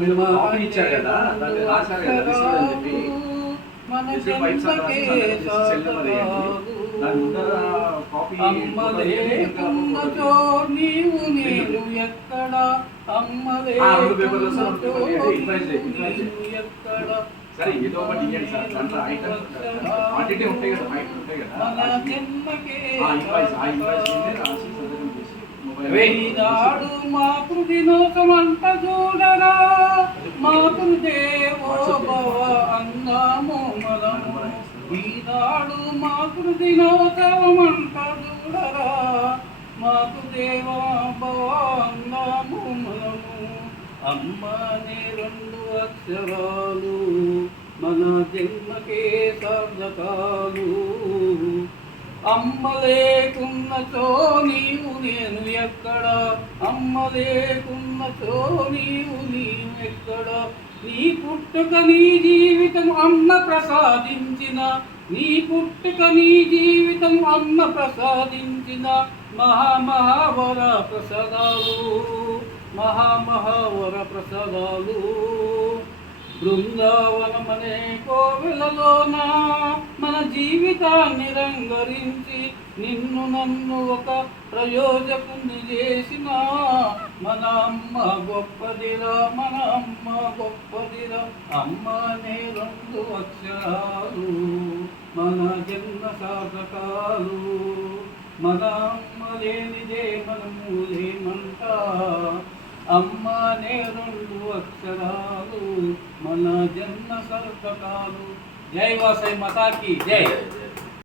మీరు కాపీ ఇచ్చారు కదా, దాన్ని రాశారు కదా రిసీవ్డ్ అని చెప్పి. మన రిసీవ్డ్ బై ఇట్స్ రాసి సెల్ నెంబర్ వేయండి. దాని ముందర కాపీ అమ్మలేకున్నచో నీవు నేను ఎక్కడ రెండు పేపర్లు వస్తే రెండు పేపర్లు ఇవ్వండి. ఇన్వాయిస్ నీవు ఎక్కడ సరే ఏదో ఒకటి ఇవ్వండి సార్. దాంట్లో ఐటమ్స్ క్వాంటిటీ ఉంటాయి కదా, ఐటమ్ ఉంటాయి కదా, మన జన్మకే ఇన్వాయిస్ ఆ ఇన్వాయిస్ మీద రాసి సంతకం చేసి ఈనాడు మాతృదినోత్సవంట చూడరా, మాతృదేవో భవ అన్నాము మనము. ఈనాడు మాతృదినోత్సవమంట చూడరా, మాతృదేవో భవ అన్నాము మనము. అమ్మ అనే రెండు అక్షరాలు మన జన్మకే సార్థకాలు. అమ్మ లేకున్నచో నీవు నేను ఎక్కడ, అమ్మ లేకున్నచో నీవు ఎక్కడ. నీ పుట్టుక నీ జీవితం అమ్మ ప్రసాదించిన, నీ పుట్టుక నీ జీవితం అమ్మ ప్రసాదించిన మహామహావర ప్రసాదాలు, మహామహావర ప్రసాదాలు. బృందావనమనే కోవెలలోన మన జీవితాన్ని రంగరించి నిన్ను నన్ను ఒక ప్రయోజకుని చేసిన మన అమ్మ గొప్పదిరా, మన అమ్మ గొప్పదిరా. అమ్మ అనే రెండు అక్షరాలు మన జన్మ సాధకాలు. మన అమ్మ లేనిదే మనము లేమంట. అమ్మ అనే రెండు అక్షరాలు మన జన్మ సార్థకాలు. జై వాసవి మాతాకి జై.